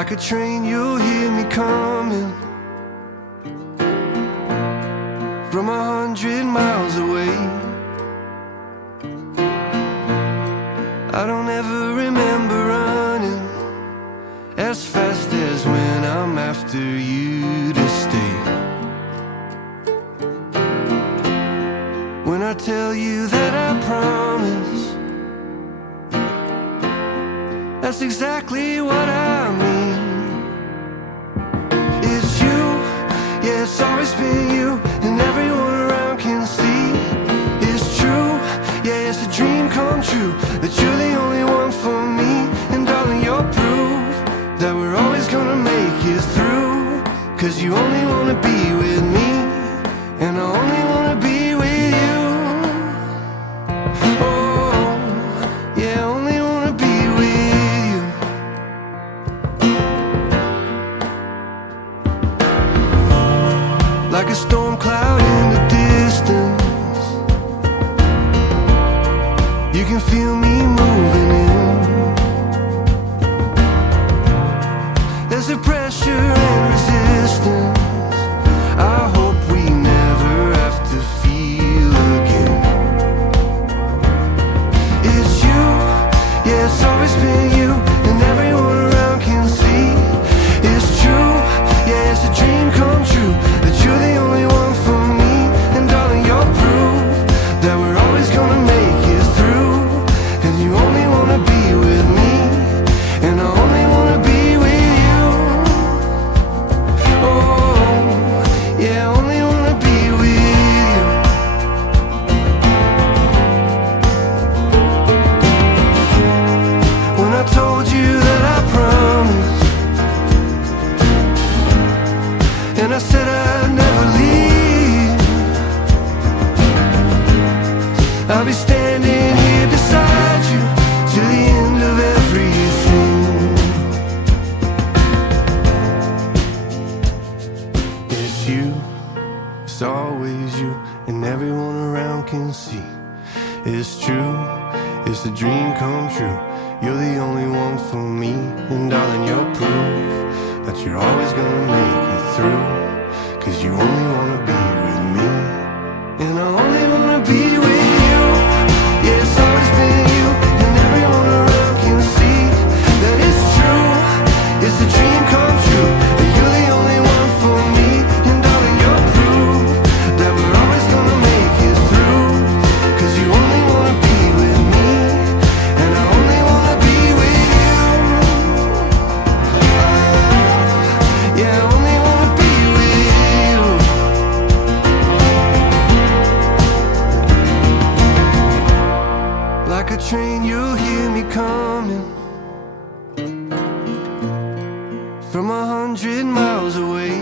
Like a train, you'll hear me coming from 100 miles away. I don't ever remember running as fast as when I'm after you to stay. When I tell you that I promise, that's exactly what I mean. It's you, yeah, it's always been you, and everyone around can see. It's true, yeah, it's a dream come true, that you're the only one for me. And darling, you're proof that we're always gonna make it through. Cause you only wanna be with me, and I only wanna be with you. Oh, yeah, I only wanna be with you. Like a storm cloud in the distance, you can feel me moving in. There's a pressure and resistance I hope we never have to feel again. It's you, yeah, it's always been you, and everyone around can see. It's true, yeah, it's a dream come true, that you're the only one for me. And darling, you're proof that we're always gonna make it through. Cause you only wanna be with me, and I only wanna be with you. Oh, yeah, I only wanna be with you. When I told you that I promised, and I said I'd never leave, I'll be standing here beside you till the end of everything. It's you, it's always you, and everyone around can see. It's true, it's a dream come true, you're the only one for me. And darling, you're proof that you're always gonna make it through. Cause you only wanna be with me, and I only wanna be with you. Yeah, it's always been you, and everyone around can see that it's true, it's a dream come true, that you're the only one for me. And darling, you're proof that we're always gonna make it through. Cause you only wanna be with me, and I only wanna be with you. Yeah, I only wanna be with you. Like a train, you'll hear me coming from 100 miles away.